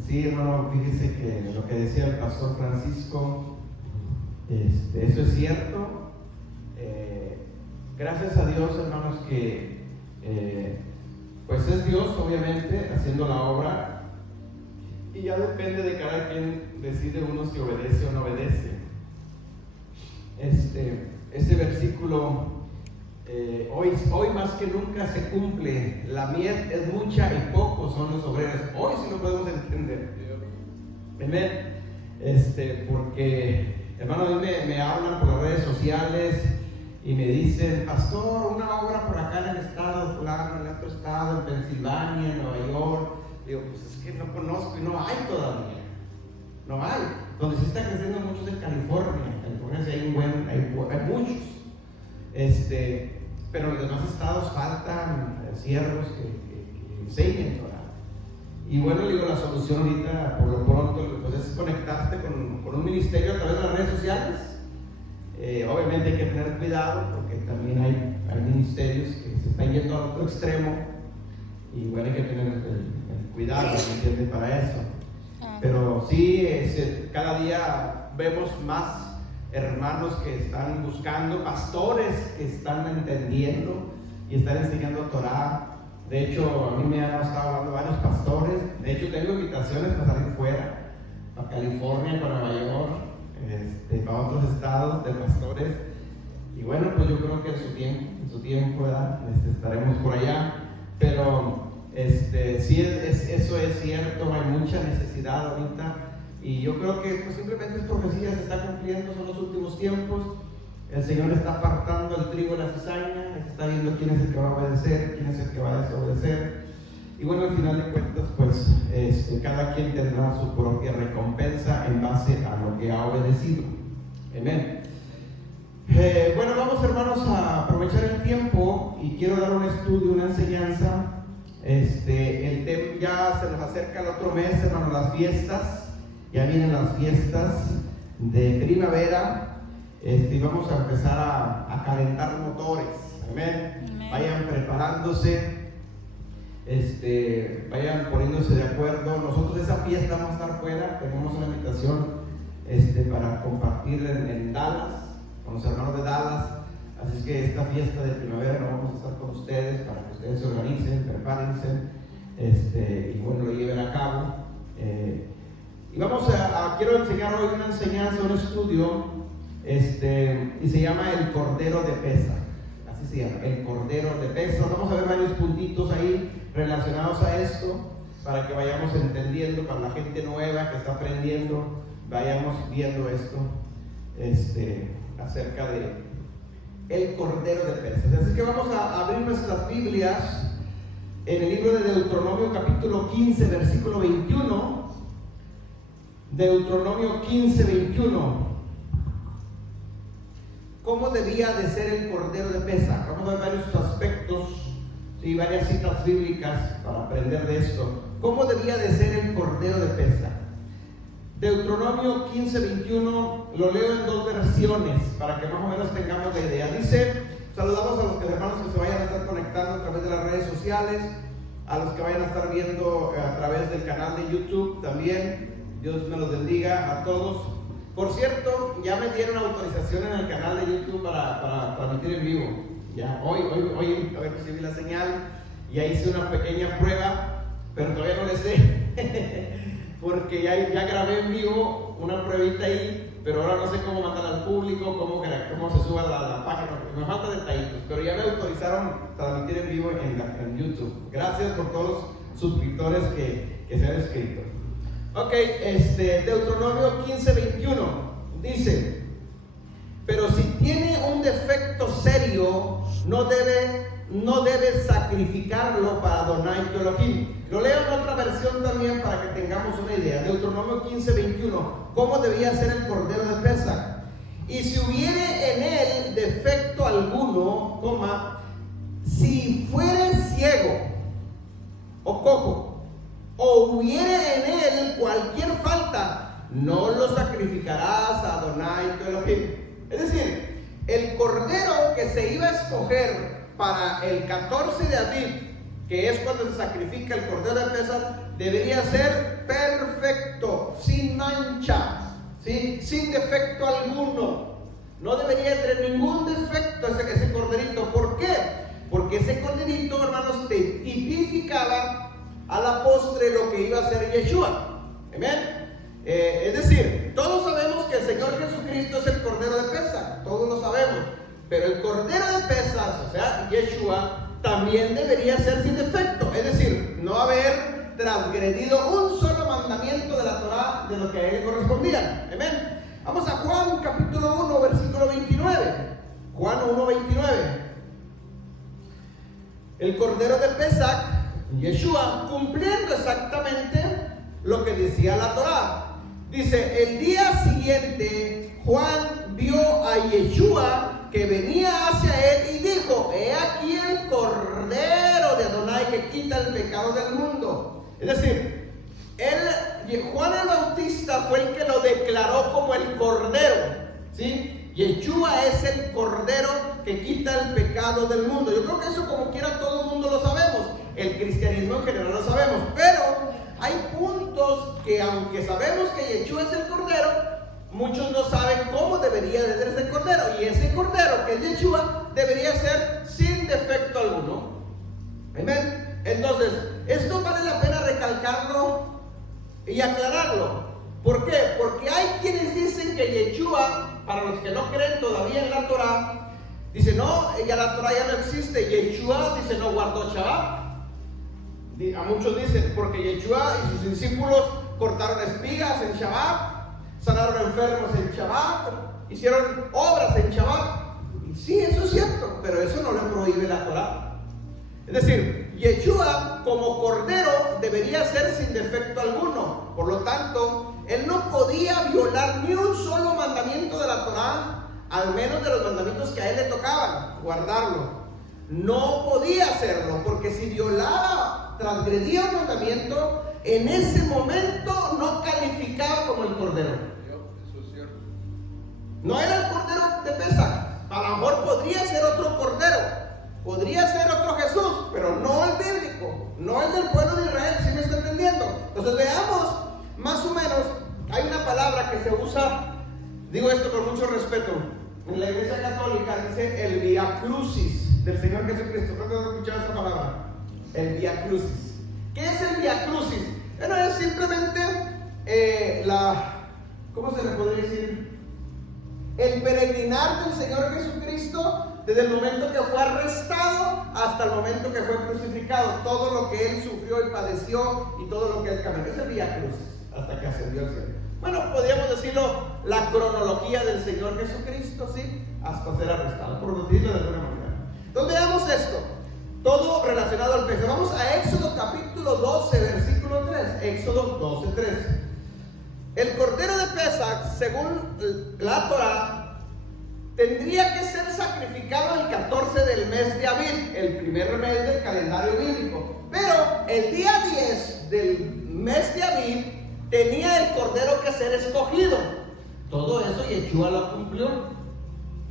Sí, hermano, fíjese que lo que decía el pastor Francisco, eso es cierto. Gracias a Dios, hermanos, que pues es Dios, obviamente, haciendo la obra, y ya depende de cada quien decide uno si obedece o no obedece. Ese versículo, hoy más que nunca se cumple. La miel es mucha y pocos son los obreros. Hoy sí lo podemos entender. Amén. Porque, hermano, a mí me hablan por las redes sociales y me dicen: pastor, una obra por acá en el estado fulano, en el otro estado, en Pensilvania, en Nueva York. Digo, pues es que no conozco y no hay todavía. No hay. Donde sí está creciendo mucho es en California. En California sí hay muchos. Pero en los demás estados faltan siervos que enseñen Torah. Y bueno, digo, la solución ahorita, por lo pronto, pues es conectarte con un ministerio a través de las redes sociales. Obviamente hay que tener cuidado, porque también hay ministerios que se están yendo al otro extremo, y bueno, hay que tener el cuidado, ¿me entiende?, para eso. Pero sí, cada día vemos más hermanos que están buscando, pastores que están entendiendo y están enseñando Torah. De hecho, a mí me han estado hablando varios pastores. De hecho, tengo invitaciones para salir fuera, para California, para Nueva York, para otros estados de pastores. Y bueno, pues yo creo que en su tiempo ¿verdad? Estaremos por allá. Pero sí, eso es cierto, hay mucha necesidad ahorita. Y yo creo que pues, simplemente es profecía, se está cumpliendo, son los últimos tiempos. El Señor está apartando el trigo de la cizaña, está viendo quién es el que va a obedecer, quién es el que va a desobedecer. Y bueno, al final de cuentas, pues cada quien tendrá su propia recompensa en base a lo que ha obedecido. Amén. Bueno, vamos, hermanos, a aprovechar el tiempo y quiero dar un estudio, una enseñanza. El tema ya se nos acerca el otro mes, hermanos, las fiestas. Ya vienen las fiestas de primavera. Y vamos a empezar a calentar motores. Amén. Vayan preparándose, vayan poniéndose de acuerdo. Nosotros esa fiesta vamos a estar fuera. Tenemos una invitación para compartir en Dallas, con los hermanos de Dallas. Así es que esta fiesta de primavera no vamos a estar con ustedes, para que ustedes se organicen, prepárense, y bueno, lo lleven a cabo. Y quiero enseñar hoy una enseñanza, un estudio, y se llama el Cordero de Pesa. Así se llama, el Cordero de Pesa. Vamos a ver varios puntitos ahí relacionados a esto, para que vayamos entendiendo, para la gente nueva que está aprendiendo, vayamos viendo esto, acerca de el Cordero de Pesa. Así que vamos a abrir nuestras Biblias en el libro de Deuteronomio capítulo 15, versículo 21. Deuteronomio 15, 21. ¿Cómo debía de ser el Cordero de Pesa? Vamos a ver varios aspectos, ¿sí? Varias citas bíblicas para aprender de esto. ¿Cómo debía de ser el Cordero de Pesa? Deuteronomio 15, 21, lo leo en dos versiones para que más o menos tengamos la idea. Dice: saludamos a los hermanos que se vayan a estar conectando a través de las redes sociales, a los que vayan a estar viendo a través del canal de YouTube también. Dios me los bendiga a todos. Por cierto, ya me dieron autorización en el canal de YouTube para transmitir en vivo. Ya, hoy recibí la señal, ya hice una pequeña prueba, pero todavía no le sé. Porque ya grabé en vivo una pruebita ahí, pero ahora no sé cómo mandar al público, cómo se suba la página, me faltan detallitos, pero ya me autorizaron transmitir en vivo en YouTube. Gracias por todos los suscriptores que se han inscrito. Ok, Deuteronomio 15, 21 dice: pero si tiene un defecto serio, no debe sacrificarlo para Adonai tu Elohim. Lo leo en otra versión también para que tengamos una idea. Deuteronomio 15, 21. ¿Cómo debía ser el Cordero de Pesa? Y si hubiere en él defecto alguno, si fuere ciego o cojo, o hubiere en él cualquier falta, no lo sacrificarás a Adonai tu Elohim. Es decir, el cordero que se iba a escoger para el 14 de Aviv, que es cuando se sacrifica el Cordero de Pesa, debería ser perfecto. ¿sí? Sin defecto alguno. No debería tener ningún defecto ese corderito. ¿Por qué? Porque ese corderito, hermanos, te tipificaba a la postre lo que iba a ser Yeshua. Amén. Es decir, todos sabemos que el Señor Jesucristo es el Cordero de Pesaj, todos lo sabemos, pero el Cordero de Pesaj, o sea, Yeshua, también debería ser sin defecto, es decir, no haber transgredido un solo mandamiento de la Torá de lo que a él correspondía. Amén. Vamos a Juan capítulo 1, versículo 29. Juan 1, 29. El Cordero de Pesaj, Yeshua, cumpliendo exactamente lo que decía la Torá. Dice, el día siguiente Juan vio a Yeshua que venía hacia él y dijo, he aquí el Cordero de Adonai que quita el pecado del mundo. Es decir, Juan el Bautista fue el que lo declaró como el Cordero, ¿sí? Yeshua es el Cordero que quita el pecado del mundo. Yo creo que eso como quiera todo el mundo lo sabemos. El cristianismo en general lo sabemos, pero hay puntos que aunque sabemos que Yeshua es el Cordero, muchos no saben cómo debería de ser ese Cordero. Y ese Cordero que es Yeshua debería ser sin defecto alguno. Amén. Entonces, esto vale la pena recalcarlo y aclararlo. ¿Por qué? Porque hay quienes dicen que Yeshua, para los que no creen todavía en la Torah, dice no, ya la Torah ya no existe. Yeshua dice no guardó Shabbat. A muchos dicen porque Yeshua y sus discípulos cortaron espigas en Shabbat, sanaron enfermos en Shabbat, hicieron obras en Shabbat. Y sí, eso es cierto, pero eso no le prohíbe la Torah. Es decir, Yeshua como Cordero debería ser sin defecto alguno. Por lo tanto, él no podía violar ni un solo mandamiento de la Torah, al menos de los mandamientos que a él le tocaban guardarlo. No podía hacerlo, porque si violaba, transgredía un mandamiento, en ese momento no calificaba como el Cordero. Eso es cierto. No era el Cordero de Pesaj. A lo mejor podría ser otro Cordero, podría ser otro Jesús, pero no el bíblico, no el del pueblo de Israel, ¿sí me está entendiendo? Entonces veamos, más o menos, hay una palabra que se usa, digo esto con mucho respeto, en la Iglesia Católica dice el Via Crucis del Señor Jesucristo. ¿Cuántos han escuchado esa palabra? El Via Crucis. ¿Qué es el Via Crucis? Bueno, es simplemente ¿cómo se le podría decir? El peregrinar del Señor Jesucristo desde el momento que fue arrestado hasta el momento que fue crucificado. Todo lo que él sufrió y padeció y todo lo que él caminó. Es el Via Crucis hasta que ascendió al cielo. Bueno, podríamos decirlo, la cronología del Señor Jesucristo, ¿sí? Hasta ser arrestado, por decirlo de alguna manera. Entonces veamos esto, todo relacionado al Pesaj. Vamos a Éxodo capítulo 12, versículo 3. Éxodo 12, 3. El Cordero de Pesaj, según la Torah, tendría que ser sacrificado el 14 del mes de Aviv, el primer mes del calendario bíblico. Pero el día 10 del mes de Aviv tenía el Cordero que ser escogido. Todo eso Yeshua lo cumplió.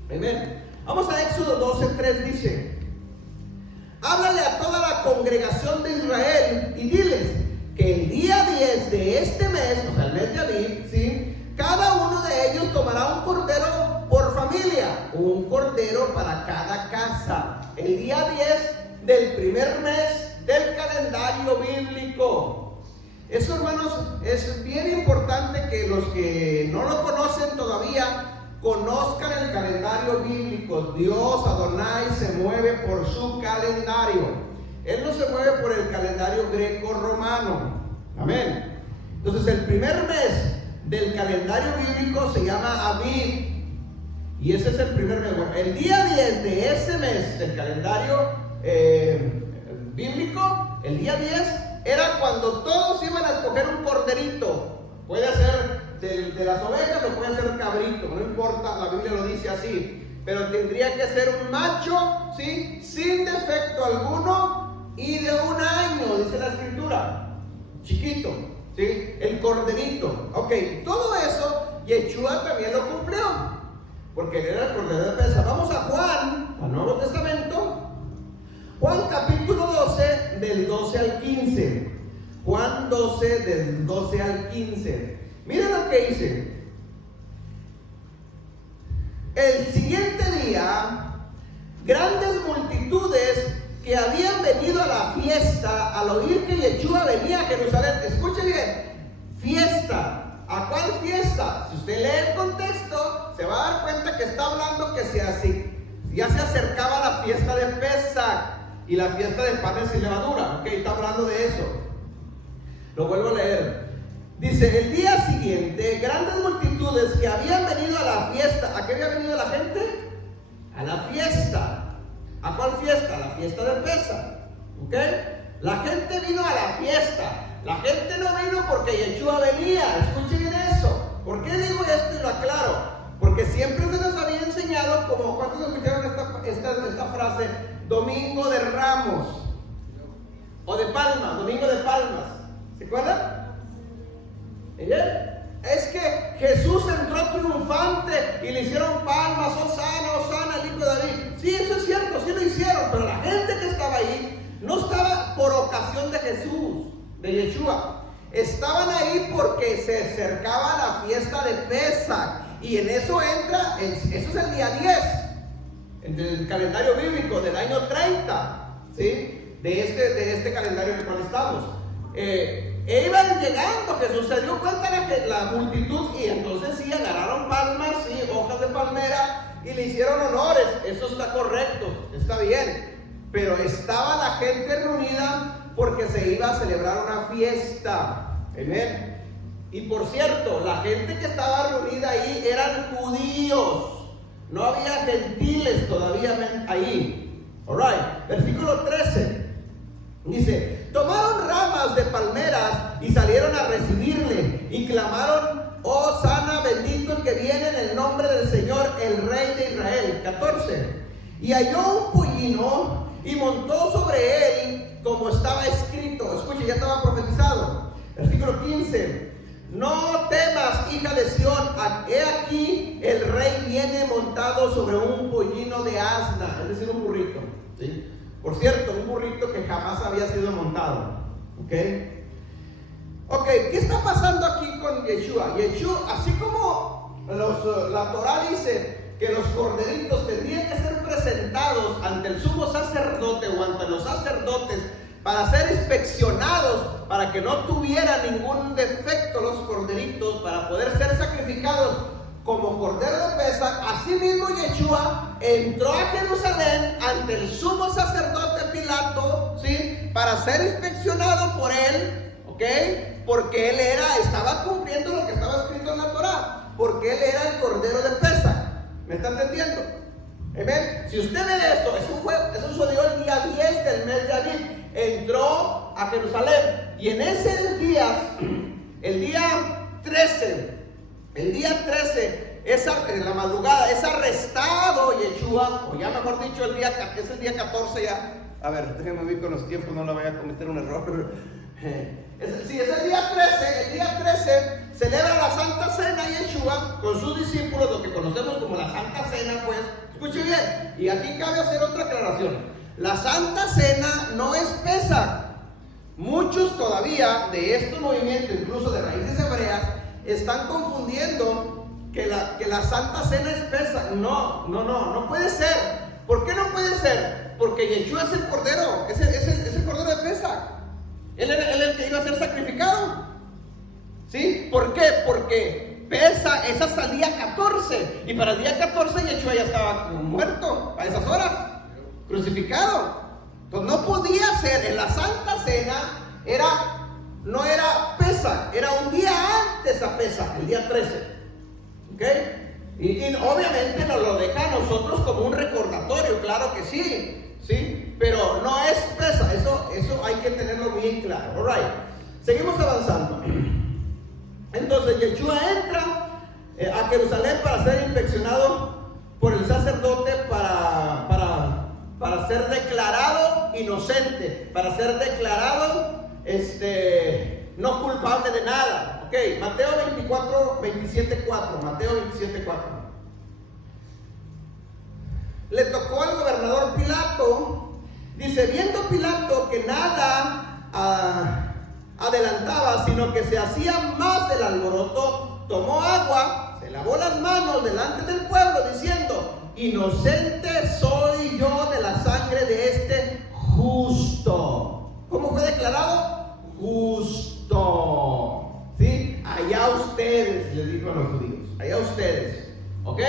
Amén. Vamos a Éxodo 12, 3, dice: háblale a toda la congregación de Israel y diles que el día 10 de este mes, o sea el mes de Aviv, ¿sí? Cada uno de ellos tomará un cordero por familia, un cordero para cada casa, el día 10 del primer mes del calendario bíblico. Eso, hermanos, es bien importante que los que no lo conocen todavía conozcan el calendario bíblico. Dios, Adonai, se mueve por su calendario. Él no se mueve por el calendario greco-romano. Amén. Entonces, el primer mes del calendario bíblico se llama Aviv. Y ese es el primer mes. Bueno, el día 10 de ese mes del calendario bíblico, el día 10, era cuando todos iban a escoger un corderito. Puede ser de las ovejas o puede ser cabrito, no importa, la Biblia lo dice así. Pero tendría que ser un macho, ¿sí? Sin defecto alguno y de 1 año, dice la Escritura. Chiquito, ¿sí? El corderito. Ok, todo eso Yeshua también lo cumplió, porque él era el Cordero de Pesaj. Vamos a Juan, al Nuevo Testamento. Juan capítulo 12, del 12 al 15. Juan 12, del 12 al 15. Miren lo que dice. El siguiente día, grandes multitudes que habían venido a la fiesta al oír que Yeshua venía a Jerusalén. Escuche bien, fiesta. ¿A cuál fiesta? Si usted lee el contexto, se va a dar cuenta que está hablando que ya se acercaba la fiesta de Pesach y la fiesta de panes sin levadura. Ok, está hablando de eso. Lo vuelvo a leer. Dice, el día siguiente, grandes multitudes que habían venido a la fiesta. ¿A qué había venido la gente? A la fiesta. ¿A cuál fiesta? A la fiesta de Pesach. ¿Ok? La gente vino a la fiesta. La gente no vino porque Yeshua venía. Escuchen bien eso. ¿Por qué digo esto y lo aclaro? Porque siempre se nos había enseñado, como ¿cuántos escucharon esta frase? Domingo de Ramos. O de Palmas, Domingo de Palmas. ¿Se acuerdan? Es que Jesús entró triunfante y le hicieron palmas, Hosana, Hosana, el hijo de David. Sí, eso es cierto, sí lo hicieron, pero la gente que estaba ahí no estaba por ocasión de Jesús, de Yeshua. Estaban ahí porque se acercaba la fiesta de Pesach. Y en eso entra, eso es el día 10 del calendario bíblico del año 30, ¿sí? de este calendario en el cual estamos. Iban llegando, Jesús se dio cuenta de la multitud y entonces sí agarraron palmas, sí, hojas de palmera y le hicieron honores. Eso está correcto, está bien, pero estaba la gente reunida porque se iba a celebrar una fiesta. Amén. Y por cierto, la gente que estaba reunida ahí eran judíos, no había gentiles todavía ahí. Alright, versículo 13 dice: tomaron ramas de palmeras y salieron a recibirle y clamaron: oh sana, bendito el que viene en el nombre del Señor, el Rey de Israel. 14. Y halló un pollino y montó sobre él como estaba escrito. Escuche, ya estaba profetizado. Versículo 15. No temas, hija de Sión, he aquí el rey viene montado sobre un pollino de asna, es decir, un burrito, ¿sí? Por cierto, un burrito que jamás había sido montado. ¿Ok? ¿Qué está pasando aquí con Yeshua? Yeshua, así como la Torah dice que los corderitos tendrían que ser presentados ante el sumo sacerdote o ante los sacerdotes para ser inspeccionados, para que no tuvieran ningún defecto los corderitos, para poder ser sacrificados como cordero de Pesach. Asimismo Yeshua entró a Jerusalén ante el sumo sacerdote Pilato, ¿sí? Para ser inspeccionado por él, ¿ok? Porque él estaba cumpliendo lo que estaba escrito en la Torah, porque él era el cordero de Pesach. ¿Me está entendiendo? Amén. Si usted ve esto, eso sucedió el día 10 del mes de Aviv. Entró a Jerusalén y en ese día, el día 13, en la madrugada, es arrestado Yeshua, o ya mejor dicho, es el día 14 ya. A ver, déjenme ver con los tiempos, no la vaya a cometer un error. Es el día 13, el día 13 celebra la Santa Cena Yeshua con sus discípulos, lo que conocemos como la Santa Cena, pues. Escuche bien, y aquí cabe hacer otra aclaración. La Santa Cena no es Pesach. Muchos todavía de este movimiento, incluso de raíces hebreas, están confundiendo que la Santa Cena es Pesach. No puede ser. ¿Por qué no puede ser? Porque Yeshua es el Cordero, es el Cordero de Pesach. Él era el que iba a ser sacrificado. ¿Sí? ¿Por qué? Porque Pesach es hasta el día 14. Y para el día 14 Yeshua ya estaba muerto a esas horas, crucificado. Entonces no podía ser. En la Santa Cena no era Pesach, era un día antes a Pesach, el día 13. ¿Ok? Y obviamente nos lo deja a nosotros como un recordatorio, claro que sí, ¿sí? Pero no es Pesach, eso hay que tenerlo bien claro. Alright, seguimos avanzando. Entonces Yeshua entra a Jerusalén para ser inspeccionado por el sacerdote para ser declarado inocente, para ser declarado no culpable de nada. Ok, Mateo 27:4. Mateo 27:4. Le tocó al gobernador Pilato. Dice: viendo Pilato que nada adelantaba, sino que se hacía más del alboroto, tomó agua, se lavó las manos delante del pueblo diciendo: inocente soy yo de la sangre de este justo. ¿Cómo fue declarado? Justo. ¿Sí? Allá ustedes, le dijo a los judíos, allá ustedes. ¿Ok?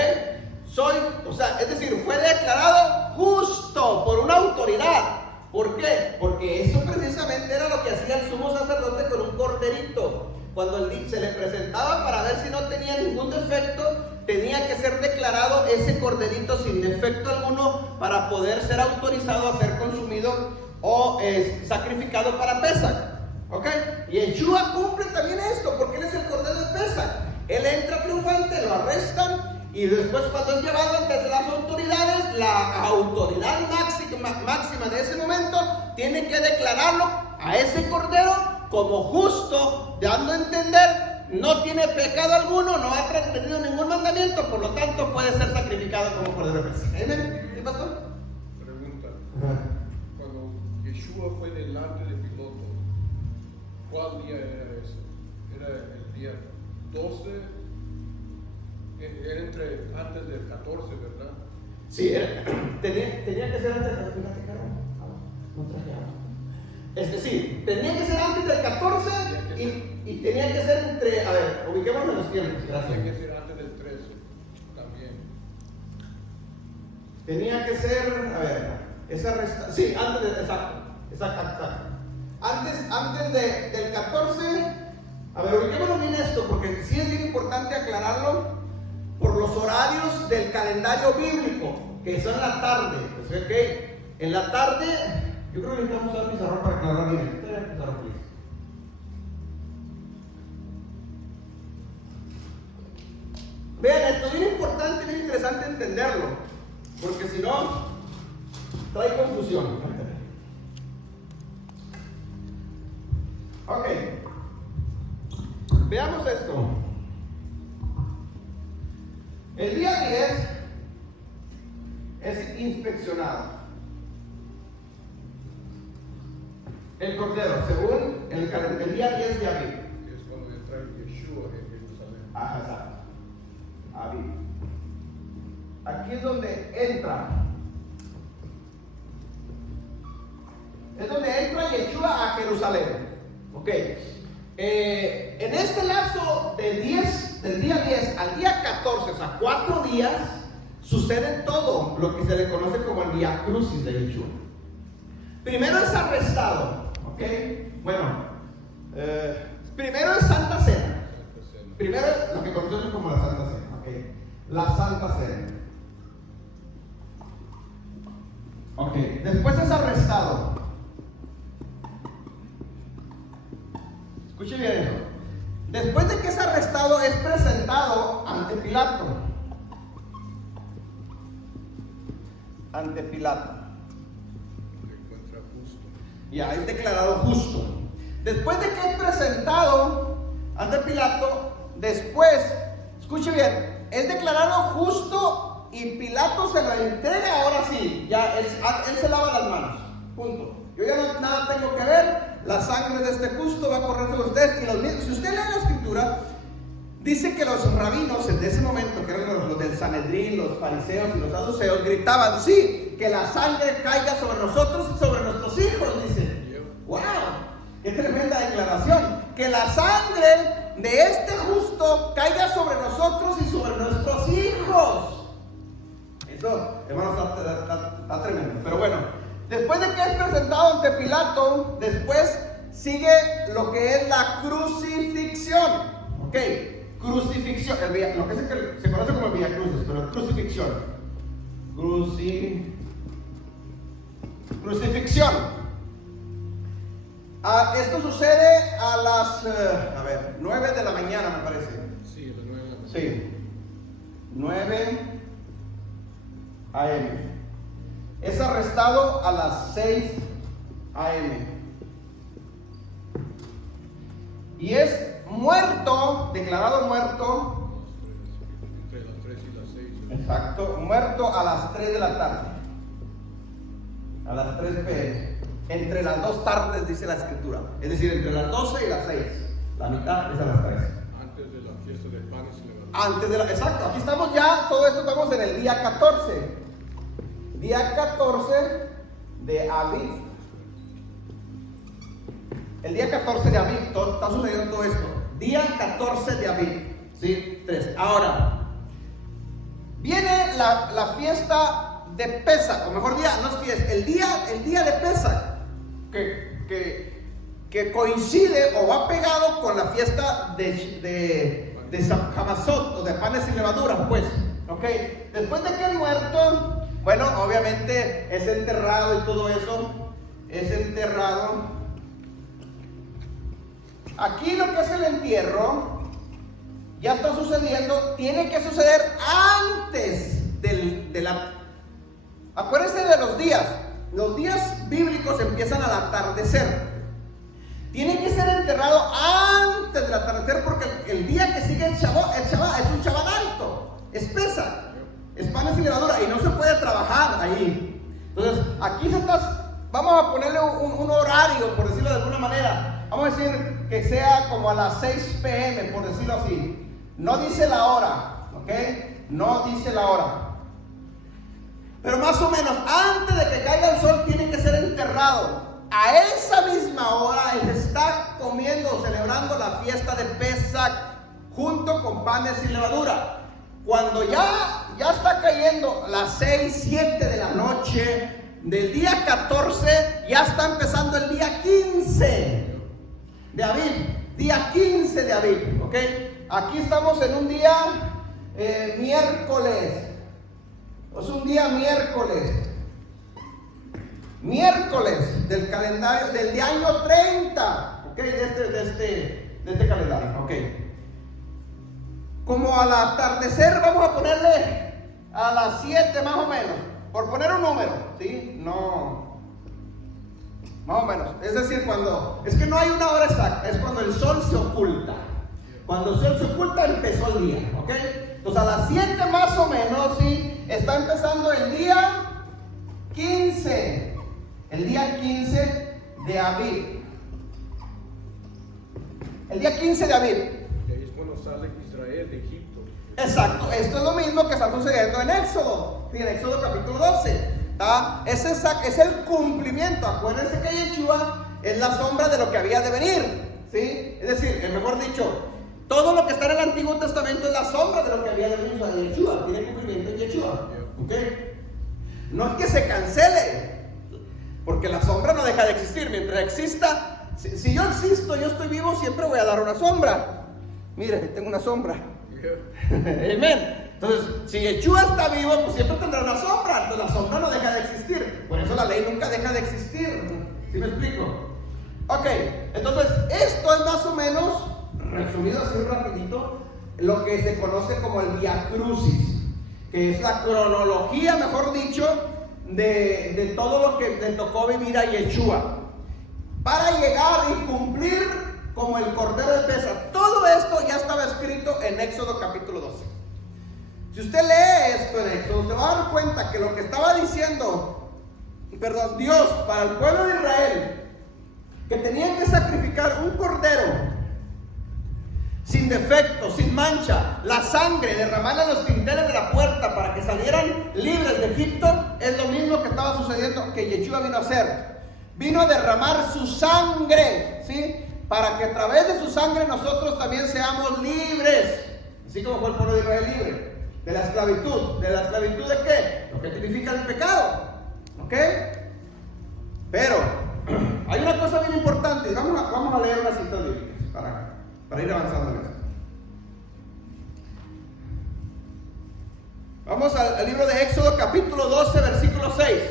Es decir, fue declarado justo por una autoridad. ¿Por qué? Porque eso precisamente era lo que hacía el sumo sacerdote con un corderito. Cuando se le presentaba para ver si no tenía ningún defecto, tenía que ser declarado ese corderito sin defecto alguno para poder ser autorizado a ser consumido o sacrificado para Pesach. ¿Ok? Y Yeshua cumple también esto, porque él es el cordero de Pesach. Él entra triunfante, lo arrestan, y después, cuando es llevado ante las autoridades, la autoridad máxima de ese momento tiene que declararlo a ese cordero como justo, dando a entender: no tiene pecado alguno, no ha transgredido ningún mandamiento, por lo tanto puede ser sacrificado como cordero de Pesach. ¿Amén? ¿Qué pasó? Pregunta. Cuando Yeshua fue delante de Piloto, ¿cuál día era eso? Era el día 12. Era antes del 14, ¿verdad? Sí, tenía que ser antes del 14. Sí, tenía que ser antes del 14 y tenía que ser entre, a ver, ubiquémonos en los tiempos, gracias. Tenía que ser antes del 13 también. Tenía que ser, a ver, sí, antes de, exacto. Antes del 14, a ver, ubiquémonos bien esto, porque sí es bien importante aclararlo por los horarios del calendario bíblico, que son en la tarde. ¿Ok? En la tarde, yo creo que necesitamos usar pizarrón para aclarar bien. Pizarrón, please. Vean, esto es bien importante y bien interesante entenderlo, porque si no, trae confusión. Ok, veamos esto. El día 10 es inspeccionado el cordero, según el día 10 de Aviv. Es cuando entra Yeshua en Jerusalén. Ajá, exacto. Aviv. Aquí es donde entra. Es donde entra Yeshua a Jerusalén. Ok. En este lapso del día 10 al día 14, o sea, 4 días, sucede todo lo que se le conoce como el Vía Crucis de Yeshua. Primero es arrestado, ¿ok? Bueno, primero es Santa Cena. Primero es lo que conocemos como la Santa Cena, ¿ok? La Santa Cena. Ok, después es arrestado. Escuche bien eso. Después de que es arrestado, es presentado ante Pilato. Ante Pilato. Se encuentra justo. Ya, es declarado justo. Después de que es presentado ante Pilato, después, escuche bien, es declarado justo y Pilato se lo entrega. Ahora sí, ya él se lava las manos. Punto. Yo ya no nada tengo que ver. La sangre de este justo va a correr sobre usted. Y si usted lee la escritura, dice que los rabinos en ese momento, que eran los del Sanedrín, los fariseos y los saduceos, gritaban: sí, que la sangre caiga sobre nosotros y sobre nuestros hijos. Dice: wow, qué tremenda declaración. Que la sangre de este justo caiga sobre nosotros y sobre nuestros hijos. Eso, hermanos, está tremendo. Pero bueno, después de que es presentado ante Pilato, después sigue lo que es la crucifixión. Ok, crucifixión, lo que se conoce como el Vía Crucis, pero crucifixión. Crucifixión. Esto sucede a las 9 de la mañana, me parece. Sí, a las 9 de la mañana. Sí, 9 a.m. Es arrestado a las 6 a.m. Y es muerto, declarado muerto. Entre las 3 y las 6. Exacto, muerto a las 3 de la tarde. A las 3 p.m. Entre las 2 tardes, dice la escritura. Es decir, entre las 12 y las 6. La mitad es a las 3. Antes de la fiesta de panes y levaduras. Exacto, aquí estamos ya, todo esto estamos en el día 14. Día 14 de Aviv. El día 14 de Aviv, está sucediendo todo esto. Día 14 de Aviv. ¿Sí? 3. Ahora, viene la fiesta de Pesach, o mejor día, no es fiesta, el día de Pesach, que coincide o va pegado con la fiesta de Hamazot, o de panes y levaduras, pues. ¿Ok? Después de que es muerto, bueno, obviamente es enterrado y todo eso, es enterrado. Aquí lo que es el entierro ya está sucediendo, tiene que suceder antes de la... Acuérdense de los días. Los días bíblicos empiezan al atardecer. Tiene que ser enterrado antes del atardecer, porque el día que sigue el Shabbat es un Shabbat alto, es Pesach, es panes y levadura, y no se puede trabajar ahí. Entonces, aquí vamos a ponerle un horario, por decirlo de alguna manera. Vamos a decir que sea como a las 6 p.m., por decirlo así. No dice la hora, ¿ok? No dice la hora. Pero más o menos, antes de que caiga el sol, tiene que ser enterrado. A esa misma hora, él está comiendo o celebrando la fiesta de Pesach junto con panes y levadura. Cuando ya está cayendo las 6, 7 de la noche del día 14, ya está empezando el día 15 de Aviv. Día 15 de Aviv, ¿ok? Aquí estamos en un día miércoles. Es un día miércoles del calendario del año 30, ¿ok? De este calendario, ¿ok? Como al atardecer, vamos a ponerle a las 7 más o menos, por poner un número, ¿sí? No, más o menos. Es decir, es que no hay una hora exacta, es cuando el sol se oculta. Cuando el sol se oculta, empezó el día, ¿ok? Entonces a las 7 más o menos, ¿sí? Está empezando el día 15. El día 15 de Aviv. El día 15 de Aviv. Y ahí es cuando sale Israel de Egipto. Exacto, esto es lo mismo que está sucediendo en Éxodo. En Éxodo capítulo 12. Es el cumplimiento. Acuérdense que Yeshua es la sombra de lo que había de venir, ¿sí? Es decir, mejor dicho, todo lo que está en el Antiguo Testamento es la sombra de lo que había de venir. O sea, Yeshua tiene cumplimiento en Yeshua, ¿ok? No es que se cancele, porque la sombra no deja de existir. Mientras exista, si yo existo, yo estoy vivo, siempre voy a dar una sombra. Mire, tengo una sombra. Amén. Entonces, si Yeshua está vivo, pues siempre tendrá una sombra. Entonces la sombra no deja de existir. Por eso la ley nunca deja de existir. ¿Sí me explico? Ok, entonces esto es más o menos, resumido así rapidito, lo que se conoce como el Via Crucis, que es la cronología, mejor dicho, de todo lo que le tocó vivir a Yeshua, para llegar y cumplir como el Cordero de Pesach. Todo esto ya estaba escrito en Éxodo capítulo 12. Si usted lee esto en Éxodo, se va a dar cuenta que lo que estaba diciendo, Dios para el pueblo de Israel, que tenían que sacrificar un cordero sin defecto, sin mancha, la sangre derramarla en los dinteles de la puerta para que salieran libres de Egipto, es lo mismo que estaba sucediendo que Yeshua vino a hacer. Vino a derramar su sangre, ¿sí? Para que a través de su sangre nosotros también seamos libres, así como fue el pueblo de Israel libre de la esclavitud. ¿De la esclavitud de qué? Lo que significa el pecado, ¿ok? Pero hay una cosa bien importante. Vamos a leer unas citas bíblicas para ir avanzando en esto. Vamos al libro de Éxodo capítulo 12 versículo 6.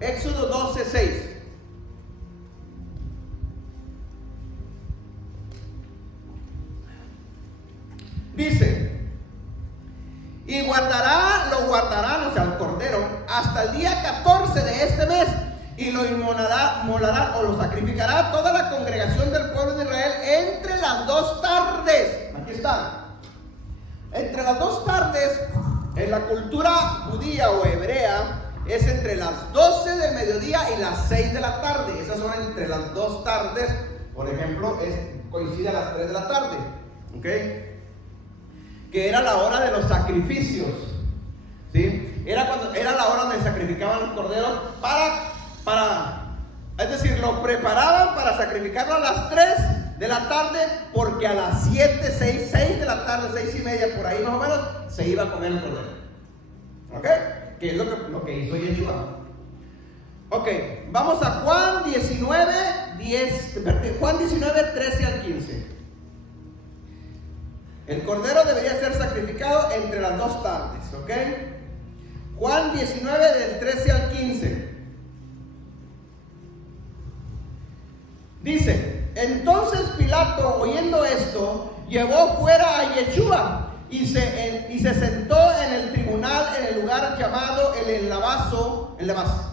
Éxodo 12, 6. Dice: y lo guardarán, o sea, el cordero, hasta el día 14 de este mes, y lo inmolará o lo sacrificará toda la congregación del pueblo de Israel entre las 2 tardes. Aquí está. Entre las 2 tardes, en la cultura judía o hebrea, es entre las 12 del mediodía y las 6 de la tarde. Esas son entre las dos tardes. Por ejemplo, coincide a las 3 de la tarde. ¿Ok? Que era la hora de los sacrificios. ¿Sí? Era la hora donde sacrificaban los corderos es decir, lo preparaban para sacrificarlo a las 3 de la tarde, porque a las 7, 6 de la tarde, 6 y media, por ahí más o menos, se iba a comer el cordero. ¿Ok? Que es lo que hizo Yeshua. Ok, vamos a Juan 19, 13 al 15. El cordero debería ser sacrificado entre las dos tardes. ¿Ok? Juan 19, del 13 al 15. Dice: entonces Pilato, oyendo esto, llevó fuera a Yeshua y se sentó en el tribunal en el lugar llamado el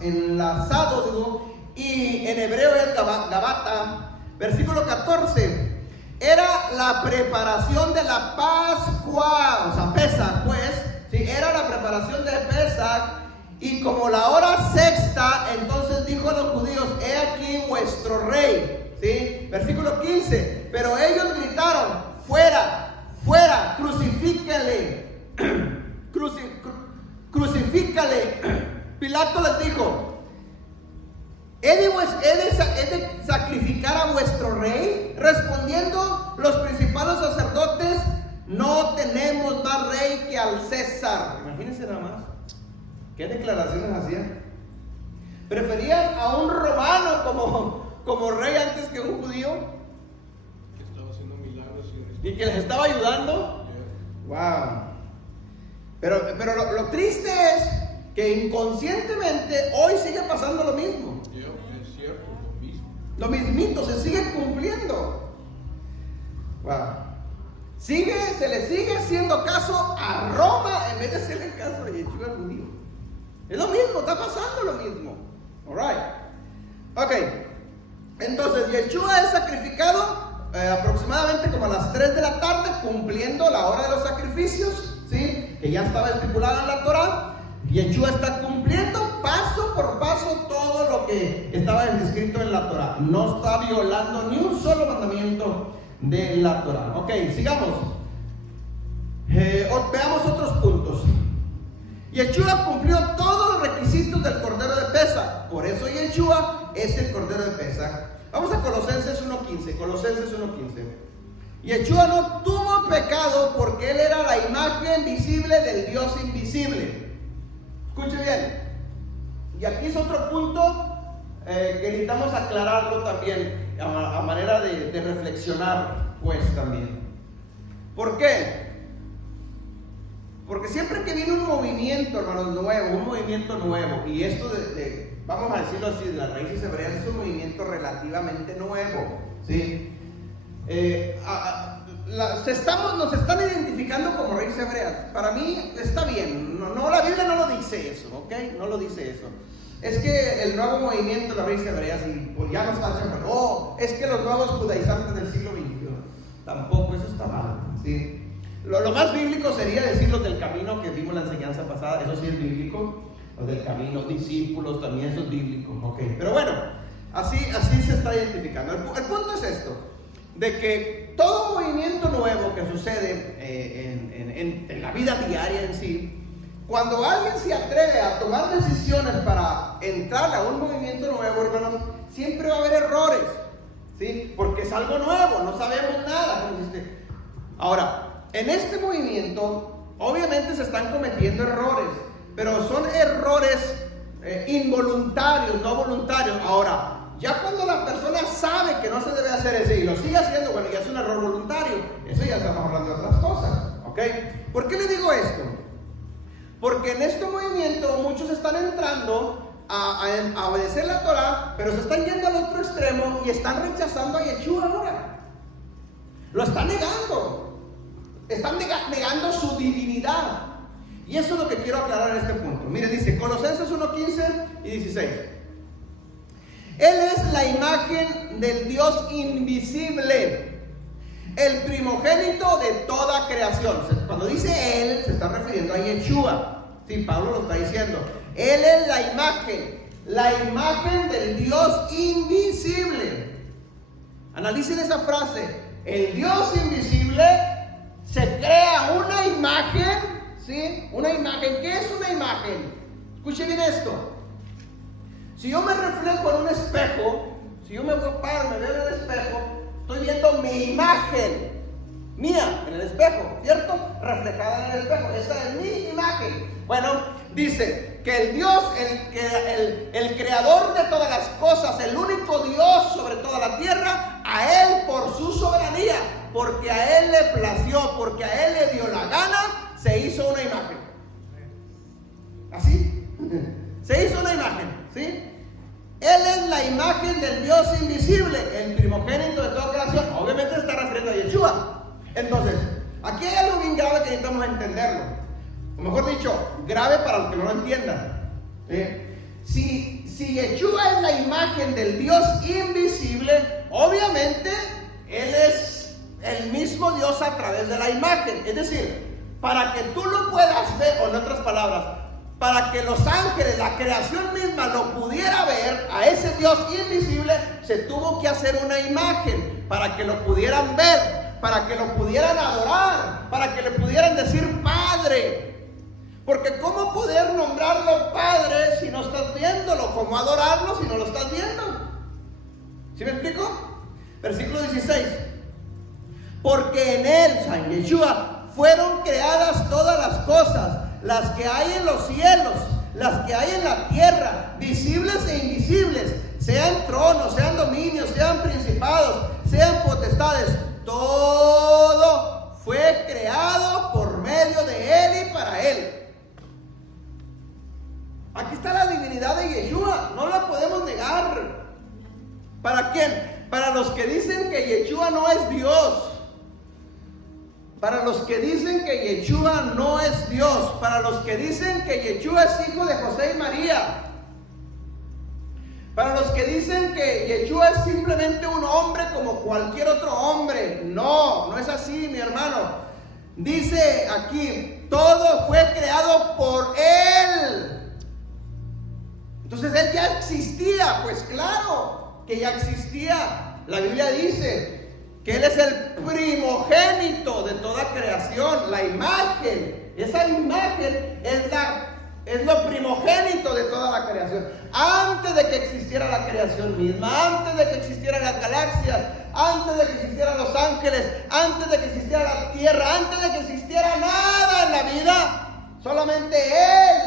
enlazado, y en hebreo es Gabata. Versículo 14. Era la preparación de la Pascua, o sea, Pesach, pues. Sí, era la preparación de Pesach. Y como la hora sexta, entonces dijo a los judíos: he aquí vuestro rey. ¿Sí? Versículo 15. Pero ellos gritaron: fuera, fuera, crucifícale, crucifícale. Pilato les dijo: ¿He de sacrificar a vuestro rey? Respondiendo los principales sacerdotes: no tenemos más rey que al César. Imagínense nada más qué declaraciones hacían. Preferían a un romano como rey antes que un judío, Que estaba haciendo milagros y que les estaba ayudando. Wow. Pero lo triste es que inconscientemente hoy sigue pasando lo mismo. Es cierto, lo mismo. Lo mismito se sigue cumpliendo. Wow. Se le sigue haciendo caso a Roma en vez de hacerle caso a Yeshua el judío. Es lo mismo, está pasando lo mismo. Alright. Ok. Entonces Yeshua es sacrificado aproximadamente como a las 3 de la tarde, cumpliendo la hora de los sacrificios, ¿sí? Que ya estaba estipulada en la Torah. Yeshua está cumpliendo paso por paso todo lo que estaba descrito en la Torah. No está violando ni un solo mandamiento de la Torah. Ok, sigamos. Veamos otros puntos. Yeshua cumplió todos los requisitos del cordero de Pesach. Por eso Yeshua es el cordero de Pesach. Vamos a Colosenses 1:15. Colosenses 1:15. Yeshua no tuvo pecado porque él era la imagen visible del Dios invisible. Escuche bien. Y aquí es otro punto que necesitamos aclararlo también, a manera de reflexionar, pues también. ¿Por qué? Porque siempre que viene un movimiento, hermanos, nuevo, un movimiento nuevo, y esto vamos a decirlo así, de las raíces hebreas es un movimiento relativamente nuevo, ¿sí? Nos están identificando como raíces hebreas. Para mí está bien, no, la Biblia no lo dice eso, ¿ok? No lo dice eso. Es que el nuevo movimiento de las raíces hebreas, y pues ya nos están diciendo, es que los nuevos judaizantes del siglo XXI, tampoco, eso está mal, ¿sí? Lo más bíblico sería decir los del camino, que vimos la enseñanza pasada, eso sí es bíblico. Los del camino, discípulos, también eso es bíblico, ok. Pero bueno, así se está identificando. El punto es esto, de que todo movimiento nuevo que sucede en la vida diaria en sí, cuando alguien se atreve a tomar decisiones para entrar a un movimiento nuevo, hermanos, siempre va a haber errores, ¿sí? Porque es algo nuevo, no sabemos nada. Ahora, en este movimiento, obviamente se están cometiendo errores, pero son errores involuntarios, no voluntarios. Ahora, ya cuando la persona sabe que no se debe hacer eso y lo sigue haciendo, bueno, ya es un error voluntario. Eso ya estamos hablando de otras cosas, ¿ok? ¿Por qué le digo esto? Porque en este movimiento muchos están entrando a obedecer la Torah, pero se están yendo al otro extremo y están rechazando a Yeshua ahora. Lo están negando. Están negando su divinidad. Y eso es lo que quiero aclarar en este punto. Mire, dice Colosenses 1:15 y 16. Él es la imagen del Dios invisible, el primogénito de toda creación. Cuando dice Él, se está refiriendo a Yeshua. Sí, Pablo lo está diciendo. Él es la imagen del Dios invisible. Analicen esa frase. El Dios invisible se crea una imagen, ¿sí? Una imagen. ¿Qué es una imagen? Escuche bien esto. Si yo me reflejo en un espejo, si yo me paro, me veo en el espejo, estoy viendo mi imagen mía en el espejo, ¿cierto? Reflejada en el espejo. Esa es mi imagen. Bueno, dice que el Dios, el creador de todas las cosas, el único Dios sobre toda la tierra, a Él por su soberanía, porque a Él le plació, porque a Él le dio la gana, se hizo una imagen. ¿Así? Se hizo una imagen, ¿sí? Él es la imagen del Dios invisible, el primogénito de toda creación. Obviamente se está refiriendo a Yeshua. Entonces, aquí hay algo bien grave que necesitamos entenderlo. O mejor dicho, grave para los que no lo entiendan. ¿Sí? Si Yeshua es la imagen del Dios invisible, obviamente Él es el mismo Dios a través de la imagen. Es decir, para que tú lo puedas ver, o en otras palabras, para que los ángeles, la creación misma, lo pudiera ver, a ese Dios invisible, se tuvo que hacer una imagen para que lo pudieran ver, para que lo pudieran adorar, para que le pudieran decir Padre. Porque ¿cómo poder nombrarlo Padre si no estás viéndolo? ¿Cómo adorarlo si no lo estás viendo? ¿Sí me explico? Versículo 16. Porque en Él, San Yeshua, fueron creadas todas las cosas, las que hay en los cielos, las que hay en la tierra, visibles e invisibles, sean tronos, sean dominios, sean principados, sean potestades. Todo fue creado por medio de Él y para Él. Aquí está la divinidad de Yeshua, no la podemos negar. ¿Para quién? Para los que dicen que Yeshua no es Dios. Para los que dicen que Yeshua no es Dios. Para los que dicen que Yeshua es hijo de José y María. Para los que dicen que Yeshua es simplemente un hombre como cualquier otro hombre. No, no es así, mi hermano. Dice aquí, todo fue creado por Él. Entonces Él ya existía, pues claro que ya existía. La Biblia dice que Él es el primogénito de toda creación, la imagen. Esa imagen es lo primogénito de toda la creación. Antes de que existiera la creación misma, antes de que existieran las galaxias, antes de que existieran los ángeles, antes de que existiera la tierra, antes de que existiera nada en la vida, solamente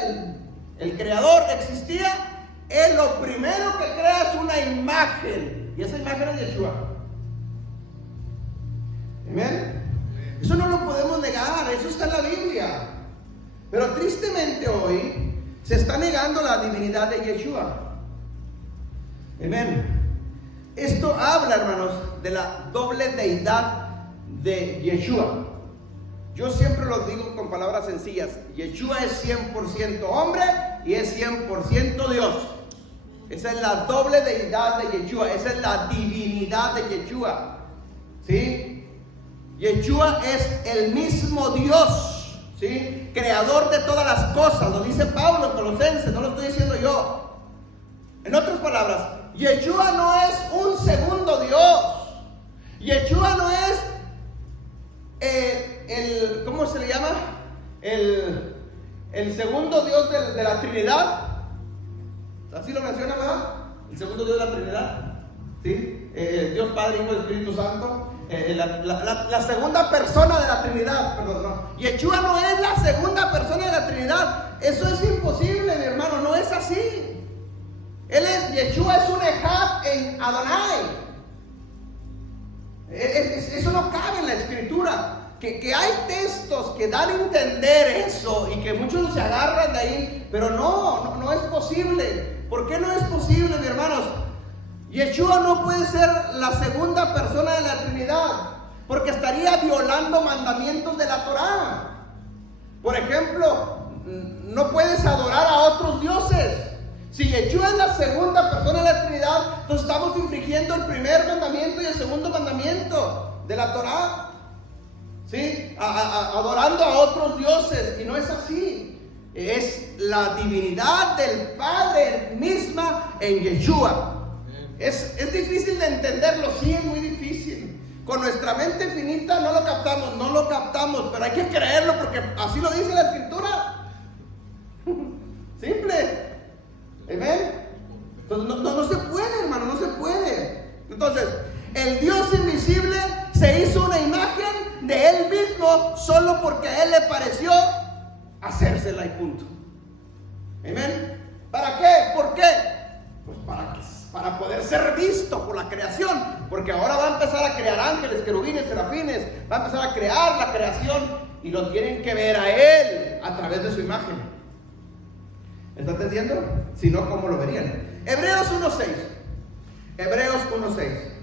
Él, el creador, existía. Él lo primero que crea es una imagen, y esa imagen es Yeshua. ¿Amén? Eso no lo podemos negar, eso está en la Biblia. Pero tristemente hoy se está negando la divinidad de Yeshua. Amén. Esto habla, hermanos, de la doble deidad de Yeshua. Yo siempre lo digo con palabras sencillas. Yeshua es 100% hombre y es 100% Dios. Esa es la doble deidad de Yeshua. Esa es la divinidad de Yeshua. ¿Sí? Yeshua es el mismo Dios, ¿sí? Creador de todas las cosas. Lo dice Pablo en Colosenses, no lo estoy diciendo yo. En otras palabras, Yeshua no es un segundo Dios. Yeshua no es ¿cómo se le llama? El segundo Dios de la Trinidad. Así lo menciona, ¿verdad? El segundo Dios de la Trinidad. ¿Sí? Dios Padre, Hijo y Espíritu Santo. La segunda persona de la Trinidad. Perdón, no. Yeshua no es la segunda persona de la Trinidad. Eso es imposible, mi hermano. No es así. Yeshua es un Ejad en Adonai. Eso no cabe en la Escritura. Que hay textos que dan a entender eso y que muchos se agarran de ahí, pero no es posible. ¿Por qué no es posible, mis hermanos? Yeshua no puede ser la segunda persona de la Trinidad, porque estaría violando mandamientos de la Torá. Por ejemplo, no puedes adorar a otros dioses. Si Yeshua es la segunda persona de la Trinidad, entonces estamos infringiendo el primer mandamiento y el segundo mandamiento de la Torá. ¿Sí? Adorando a otros dioses, y no es así. Es la divinidad del Padre misma en Yeshua. Es difícil de entenderlo, sí, es muy difícil. Con nuestra mente finita no lo captamos, pero hay que creerlo porque así lo dice la Escritura. Simple. Amén. Entonces no se puede, hermano, no se puede. Entonces, el Dios invisible se hizo una imagen de Él mismo solo porque a Él le pareció hacérsela y punto. Amén. ¿Para qué? ¿Por qué? Pues para poder ser visto por la creación. Porque ahora va a empezar a crear ángeles, querubines, serafines. Va a empezar a crear la creación y lo tienen que ver a Él a través de su imagen. ¿Está entendiendo? Si no, ¿cómo lo verían? Hebreos 1:6. Hebreos 1:6.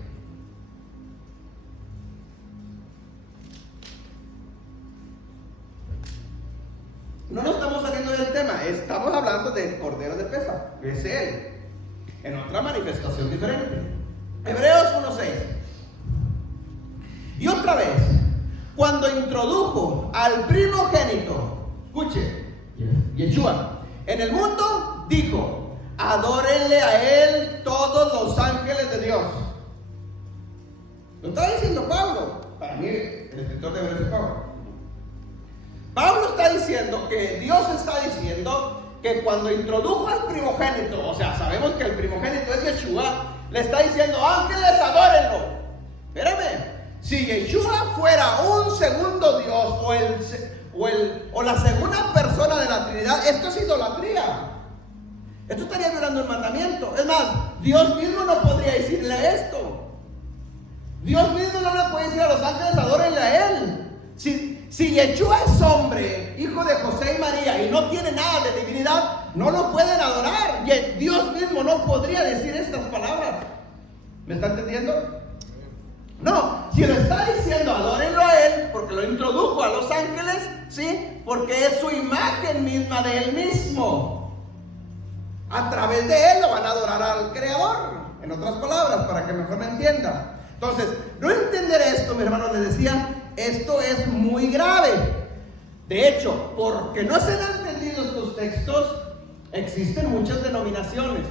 No nos estamos saliendo del tema, estamos hablando del Cordero de Pesa, que es Él, en otra manifestación diferente. Hebreos 1:6. Y otra vez, cuando introdujo al primogénito, escuche, Yeshua, en el mundo, dijo: adórenle a Él todos los ángeles de Dios. Lo está diciendo Pablo. Para mí, el escritor de Hebreos es Pablo. Pablo está diciendo que Dios está diciendo que cuando introdujo al primogénito, o sea, sabemos que el primogénito es Yeshua, le está diciendo: ángeles, adórenlo. Espérame, si Yeshua fuera un segundo Dios o la segunda persona de la Trinidad, esto es idolatría. Esto estaría violando el mandamiento. Es más, Dios mismo no podría decirle esto. Dios mismo no le puede decir a los ángeles: adórenle a Él. Si Yeshua es hombre, hijo de José y María, y no tiene nada de divinidad, no lo pueden adorar. Y Dios mismo no podría decir estas palabras. ¿Me está entendiendo? No, si lo está diciendo, adórenlo a Él, porque lo introdujo a los ángeles, ¿sí? Porque es su imagen misma de Él mismo. A través de Él lo van a adorar al Creador. En otras palabras, para que mejor me entienda. Entonces, no entender esto, mis hermanos, les decía, esto es muy grave. De hecho, porque no se han entendido estos textos, existen muchas denominaciones.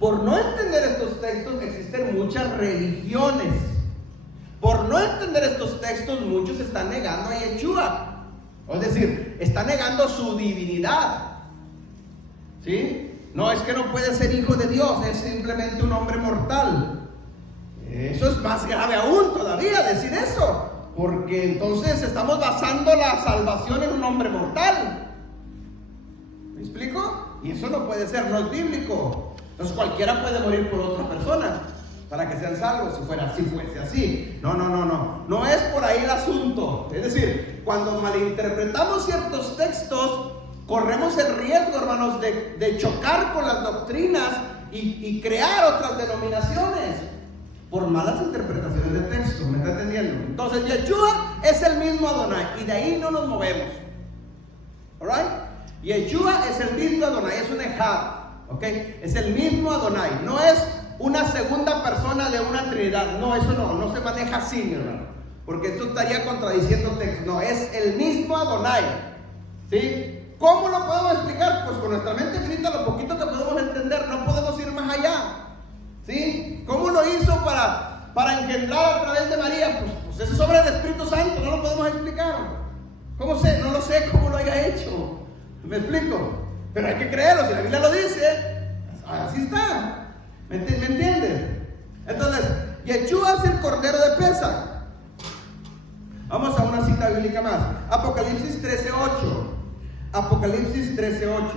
Por no entender estos textos, existen muchas religiones. Por no entender estos textos, muchos están negando a Yeshua. Es decir, están negando su divinidad. ¿Sí? No, es que no puede ser hijo de Dios, es simplemente un hombre mortal. Eso es más grave aún todavía, decir eso. Porque entonces estamos basando la salvación en un hombre mortal. ¿Me explico? Y eso no puede ser, no es bíblico. Entonces cualquiera puede morir por otra persona para que sean salvos, si fuese así. No es por ahí el asunto. Es decir, cuando malinterpretamos ciertos textos, corremos el riesgo, hermanos, de chocar con las doctrinas y crear otras denominaciones por malas interpretaciones de texto. ¿Me está entendiendo? Entonces Yeshua es el mismo Adonai y de ahí no nos movemos. ¿Alright? Yeshua es el mismo Adonai, es un Ejad. ¿Ok? Es el mismo Adonai, no es una segunda persona de una Trinidad. No, eso no se maneja así, mi hermano, porque esto estaría contradiciendo texto. No, es el mismo Adonai. ¿Sí? ¿Cómo lo podemos explicar? Pues con nuestra mente finita, lo poquito que podemos entender, no podemos ir más allá. ¿Sí? ¿Cómo lo hizo para engendrar a través de María? Pues eso es sobre el Espíritu Santo, no lo podemos explicar. ¿Cómo sé? No lo sé cómo lo haya hecho. ¿Me explico? Pero hay que creerlo, si la Biblia lo dice, así está. ¿Me entienden? Entonces, Yeshua es el Cordero de Pesa. Vamos a una cita bíblica más. Apocalipsis 13:8. Apocalipsis 13:8.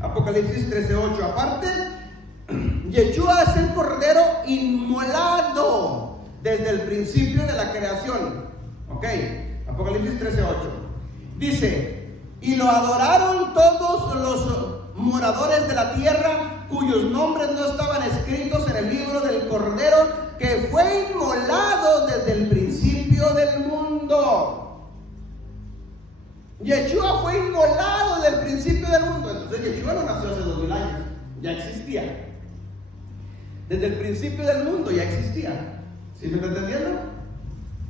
Apocalipsis 13:8. Aparte, Yeshua es el Cordero inmolado desde el principio de la creación. Ok, Apocalipsis 13:8. Dice: y lo adoraron todos los moradores de la tierra, cuyos nombres no estaban escritos en el libro del Cordero, que fue inmolado desde el principio del mundo. Yeshua fue inmolado desde el principio del mundo. Entonces Yeshua no nació hace 2000 años, ya existía. Desde el principio del mundo ya existía. ¿Sí me está entendiendo?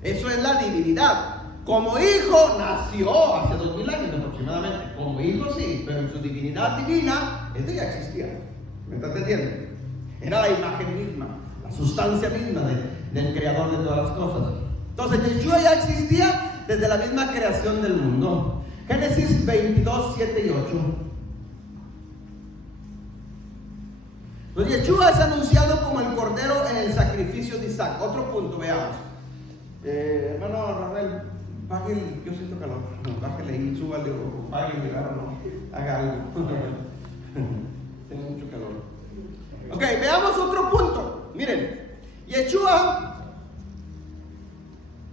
Eso es la divinidad. Como hijo nació hace 2000 años aproximadamente. Como hijo sí, pero en su divinidad divina, este ya existía. ¿Me está entendiendo? Era la imagen misma, la sustancia misma del creador de todas las cosas. Entonces Yeshua ya existía desde la misma creación del mundo. Génesis 22, 7 y 8. Pues Yeshua es anunciado como el cordero en el sacrificio de Isaac. Otro punto, veamos. Hermano Rafael, bájale, yo siento calor. No, bájale y súbale o bájale, no, haga algo. Tengo mucho calor. Ok, veamos otro punto. Miren, Yeshua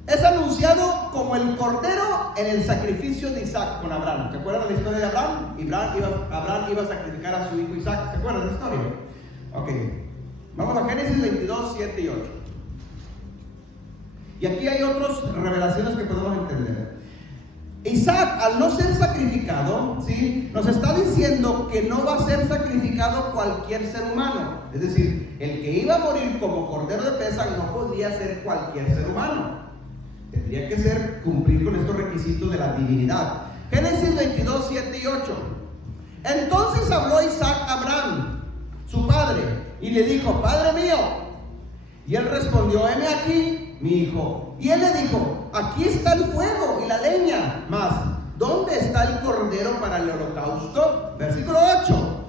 es anunciado como el cordero en el sacrificio de Isaac con Abraham. ¿Se acuerdan de la historia de Abraham? Abraham iba a sacrificar a su hijo Isaac. ¿Se acuerdan de la historia? Ok, vamos a Génesis 22, 7 y 8. Y aquí hay otras revelaciones que podemos entender. Isaac, al no ser sacrificado, ¿sí?, nos está diciendo que no va a ser sacrificado cualquier ser humano. Es decir, el que iba a morir como cordero de Pesaj no podía ser cualquier ser humano. Tendría que ser cumplir con estos requisitos de la divinidad. Génesis 22, 7 y 8. Entonces habló Isaac a Abraham, su padre, y le dijo: Padre mío. Y él respondió: heme aquí, mi hijo. Y él le dijo: aquí está el fuego y la leña, mas ¿dónde está el cordero para el holocausto? Versículo 8.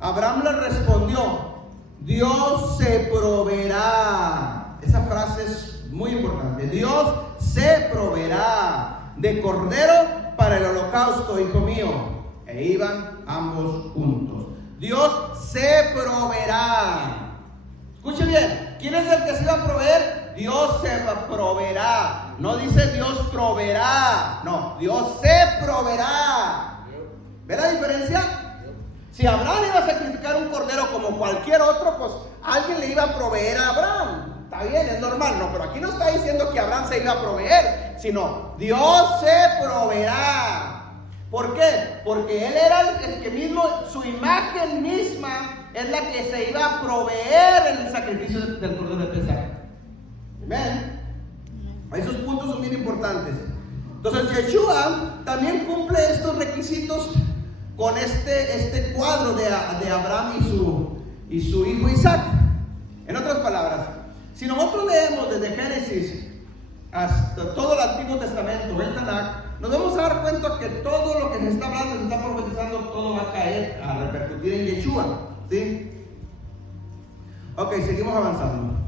Abraham le respondió: Dios se proveerá. Esa frase es muy importante. Dios se proveerá de cordero para el holocausto, hijo mío. E iban ambos juntos. Dios se proveerá. Escuche bien, ¿quién es el que se va a proveer? Dios se proveerá. No dice Dios proveerá. No, Dios se proveerá. ¿Ve la diferencia? Si Abraham iba a sacrificar un cordero como cualquier otro, pues alguien le iba a proveer a Abraham. Está bien, es normal, no, pero aquí no está diciendo que Abraham se iba a proveer, sino Dios se proveerá. ¿Por qué? Porque él era el que mismo, su imagen misma es la que se iba a proveer en el sacrificio del cordero de Pesaj. ¿Ven? Esos puntos son bien importantes. Entonces Yeshua también cumple estos requisitos con este cuadro de Abraham y su hijo Isaac. En otras palabras, si nosotros leemos desde Génesis hasta todo el Antiguo Testamento, el Tanakh, nos vamos a dar cuenta que todo lo que se está hablando, se está profetizando, todo va a caer, a repercutir en Yeshua, ¿sí? Ok, seguimos avanzando.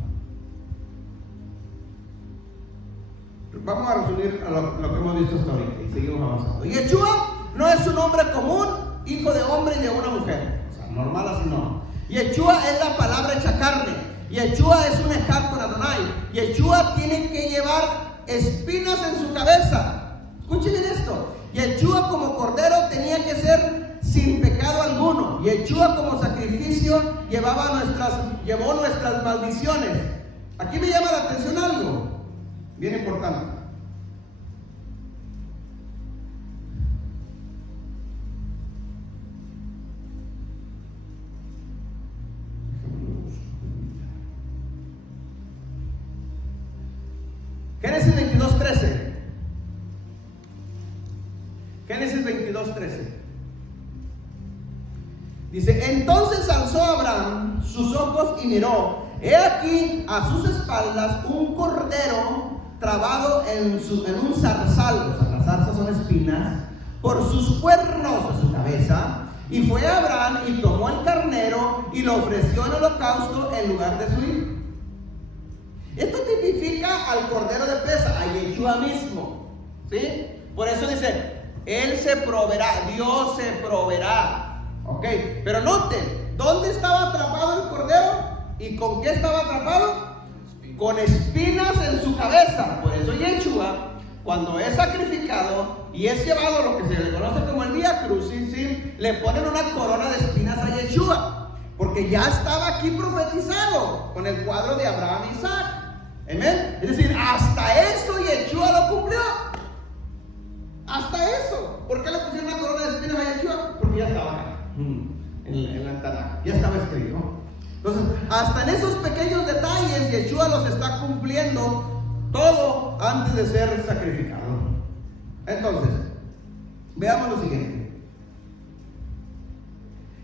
Vamos a resumir lo que hemos visto hasta ahorita y seguimos avanzando. Yeshua no es un hombre común, hijo de hombre y de una mujer. O sea, normal así no. Yeshua es la palabra hecha carne. Yeshua es un ejad con Adonai. Yeshua tiene que llevar espinas en su cabeza. Escuchen bien esto. Yeshua como cordero tenía que ser sin pecado alguno. Yeshua como sacrificio llevó nuestras maldiciones. Aquí me llama la atención algo bien importante. Génesis 22:13. Génesis 22:13. Dice: entonces alzó Abraham sus ojos y miró, he aquí a sus espaldas un cordero trabado en un zarzal. O sea, las zarzas son espinas, por sus cuernos a su cabeza. Y fue Abraham y tomó el carnero y lo ofreció en holocausto en lugar de su hijo. Esto tipifica al cordero de Pesaj, a Yeshua mismo, ¿sí? Por eso dice: él se proveerá, Dios se proveerá. Ok, pero noten, ¿dónde estaba atrapado el cordero? ¿Y con qué estaba atrapado? Con espinas en su cabeza. Por eso Yeshua, cuando es sacrificado y es llevado a lo que se le conoce como el Vía Crucis, ¿sí?, le ponen una corona de espinas a Yeshua, porque ya estaba aquí profetizado con el cuadro de Abraham y Isaac. ¿Amén? Es decir, hasta eso Yeshua lo cumplió. Hasta eso. ¿Por qué le pusieron una corona de espinas a Yeshua? Porque ya estaba acá, en la Tanakh, ya estaba escrito. Entonces, hasta en esos pequeños detalles Yeshua los está cumpliendo todo antes de ser sacrificado. Entonces, veamos lo siguiente.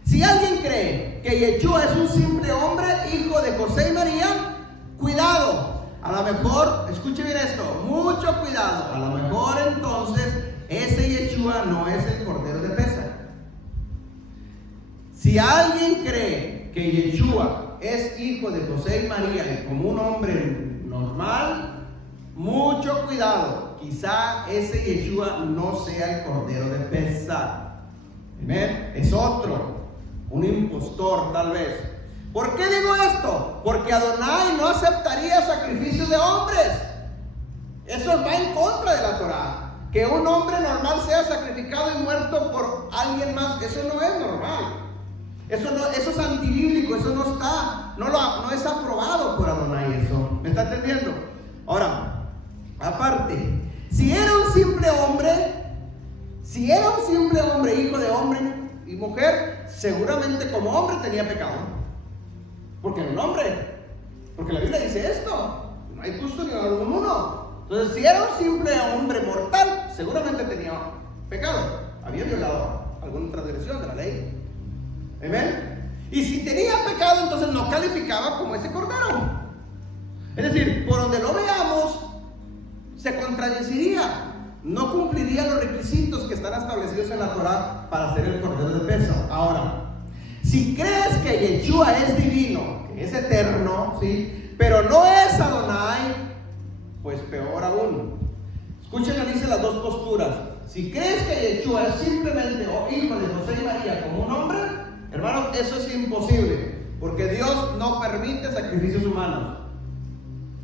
Si alguien cree que Yeshua es un simple hombre, hijo de José y María, cuidado. A lo mejor, escuche bien esto, mucho cuidado. A lo mejor entonces ese Yeshua no es el Cordero de Pesa. Si alguien cree que Yeshua es hijo de José y María y como un hombre normal, mucho cuidado. Quizá ese Yeshua no sea el Cordero de Pesa. Amén. Es otro, un impostor tal vez. ¿Por qué digo esto? Porque Adonai no aceptaría sacrificios de hombres. Eso va en contra de la Torah. Que un hombre normal sea sacrificado y muerto por alguien más, eso no es normal. Eso es antibíblico, eso no es aprobado por Adonai eso. ¿Me está entendiendo? Ahora, aparte, si era un simple hombre, hijo de hombre y mujer, seguramente como hombre tenía pecado. Porque era un hombre. Porque la Biblia dice esto. No hay justo ni alguno. Entonces, si era un simple hombre mortal, seguramente tenía pecado. Había violado alguna transgresión de la ley. Amén. Y si tenía pecado, entonces no calificaba como ese cordero. Es decir, por donde lo veamos, se contradeciría. No cumpliría los requisitos que están establecidos en la Torah para ser el cordero de Pesa. Ahora, si crees que Yeshua es divino, que es eterno, ¿sí? Pero no es Adonai, pues peor aún. Escuchen, dice las dos posturas. Si crees que Yeshua es simplemente hijo de José y María como un hombre, hermanos, eso es imposible, porque Dios no permite sacrificios humanos.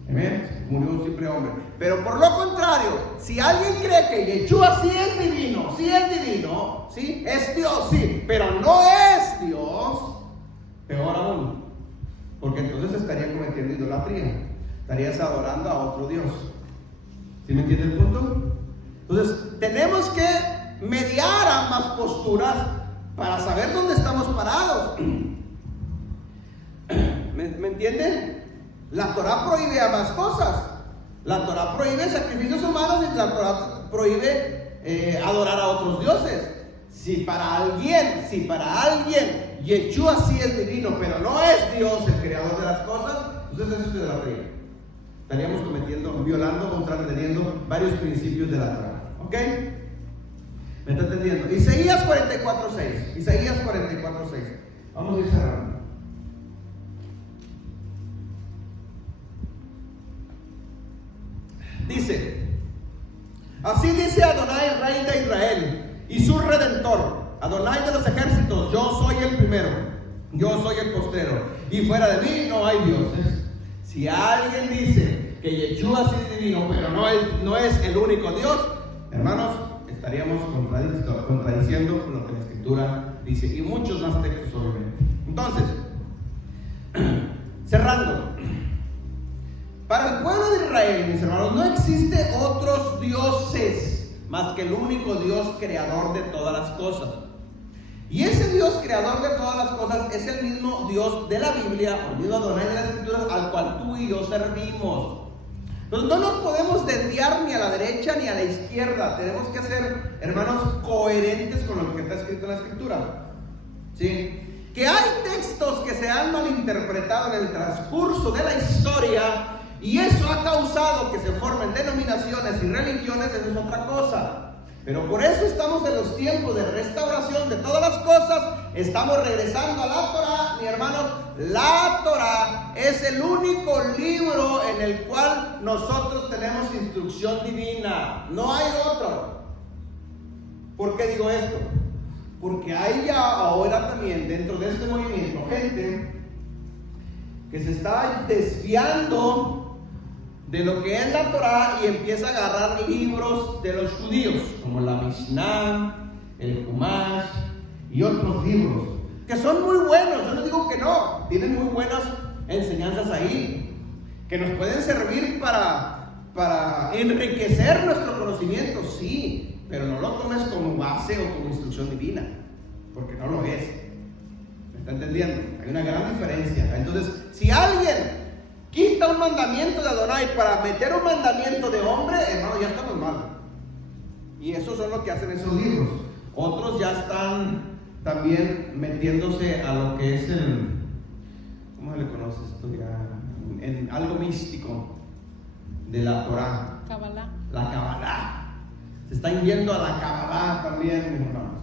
Amén. Murió un simple hombre. Pero por lo contrario, si alguien cree que Yeshua sí es divino, ¿sí? Es Dios, sí, pero no es Dios, peor aún, porque entonces estaría cometiendo idolatría, estarías adorando a otro Dios. ¿Sí me entiende el punto? Entonces, tenemos que mediar ambas posturas para saber dónde estamos parados. ¿Me entienden? La Torah prohíbe ambas cosas. La Torah prohíbe sacrificios humanos y la Torah prohíbe adorar a otros dioses. Si para alguien Yeshua sí es divino, pero no es Dios el creador de las cosas, entonces eso es idolatría. Estaríamos violando, contraveniendo varios principios de la Torah. ¿Ok? ¿Me está entendiendo? Isaías 44:6. Vamos a ir cerrando. Dice: así dice Adonai, Rey de Israel, y su Redentor, Adonai de los ejércitos: yo soy el primero, yo soy el postrero, y fuera de mí no hay dioses. Si alguien dice que Yeshua sí es divino, pero no es el único Dios, hermanos, estaríamos contradiciendo lo que la Escritura dice, y muchos más textos obviamente. Entonces, cerrando, para el pueblo de Israel, mis hermanos, no existe otros dioses más que el único Dios creador de todas las cosas. Y ese Dios creador de todas las cosas es el mismo Dios de la Biblia, o el mismo Adonai de las Escrituras, al cual tú y yo servimos. Entonces no nos podemos desviar ni a la derecha ni a la izquierda. Tenemos que ser, hermanos, coherentes con lo que está escrito en la Escritura. ¿Sí? Que hay textos que se han malinterpretado en el transcurso de la historia, y eso ha causado que se formen denominaciones y religiones, eso es otra cosa. Pero por eso estamos en los tiempos de restauración de todas las cosas. Estamos regresando a la Torah, mi hermanos. La Torah es el único libro en el cual nosotros tenemos instrucción divina. No hay otro. ¿Por qué digo esto? Porque hay ya ahora también dentro de este movimiento gente que se está desviando de lo que es la Torah y empieza a agarrar libros de los judíos, como la Mishnah, el Humash y otros libros, que son muy buenos. Yo no digo que no, tienen muy buenas enseñanzas ahí, que nos pueden servir para enriquecer nuestro conocimiento, sí, pero no lo tomes como base o como instrucción divina, porque no lo es. ¿Me está entendiendo? Hay una gran diferencia. Entonces, si alguien quita un mandamiento de Adonai para meter un mandamiento de hombre, hermano, ya estamos mal. Y eso son lo que hacen esos libros. Otros ya están también metiéndose a lo que es el, ¿cómo se le conoce esto ya? En algo místico de la Torah. Kabbalah. La Kabbalah. Se están yendo a la Kabbalah también, mis hermanos.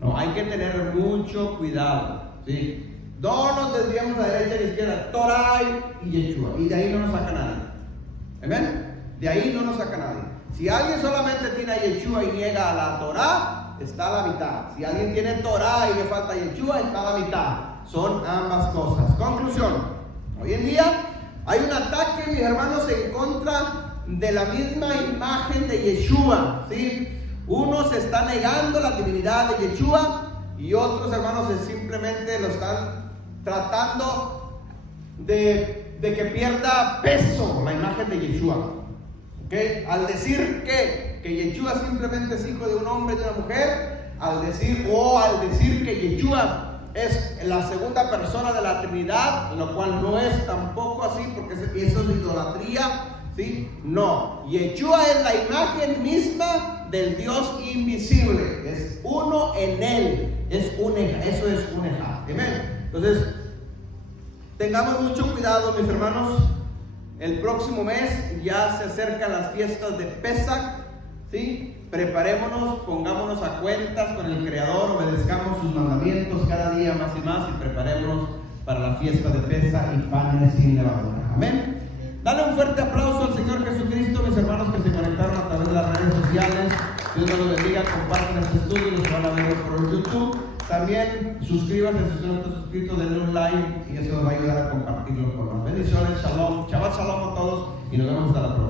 No, hay que tener mucho cuidado, ¿sí? No nos desviamos a derecha y izquierda, Torah y Yeshua, y de ahí no nos saca nadie. ¿Amén? De ahí no nos saca nadie. Si alguien solamente tiene a Yeshua y niega a la Torah, está a la mitad. Si alguien tiene Torah y le falta Yeshua, está a la mitad. Son ambas cosas. Conclusión. Hoy en día hay un ataque, mis hermanos, en contra de la misma imagen de Yeshua, ¿sí? Unos está negando la divinidad de Yeshua y otros, hermanos, simplemente lo están tratando de que pierda peso la imagen de Yeshua. ¿Okay? Al decir que Yeshua simplemente es hijo de un hombre y de una mujer, al decir que Yeshua es la segunda persona de la Trinidad, lo cual no es tampoco así, porque eso es idolatría, ¿sí? No, Yeshua es la imagen misma del Dios invisible, es uno en él, es un ejá, eso es un ejá. Amén. Entonces, tengamos mucho cuidado, mis hermanos. El próximo mes ya se acercan las fiestas de Pesach, ¿sí? Preparémonos, pongámonos a cuentas con el Creador, obedezcamos sus mandamientos cada día más y más y preparémonos para la fiesta de Pesach y panes sin levadura. Amén. Dale un fuerte aplauso al Señor Jesucristo, mis hermanos que se conectaron a través de las redes sociales. Dios los bendiga, compartan este estudio, los van a ver por YouTube. También suscríbanse si usted no está suscrito, denle un like y eso nos va a ayudar a compartirlo con más. Bendiciones, shalom, Shabbat shalom a todos y nos vemos hasta la próxima.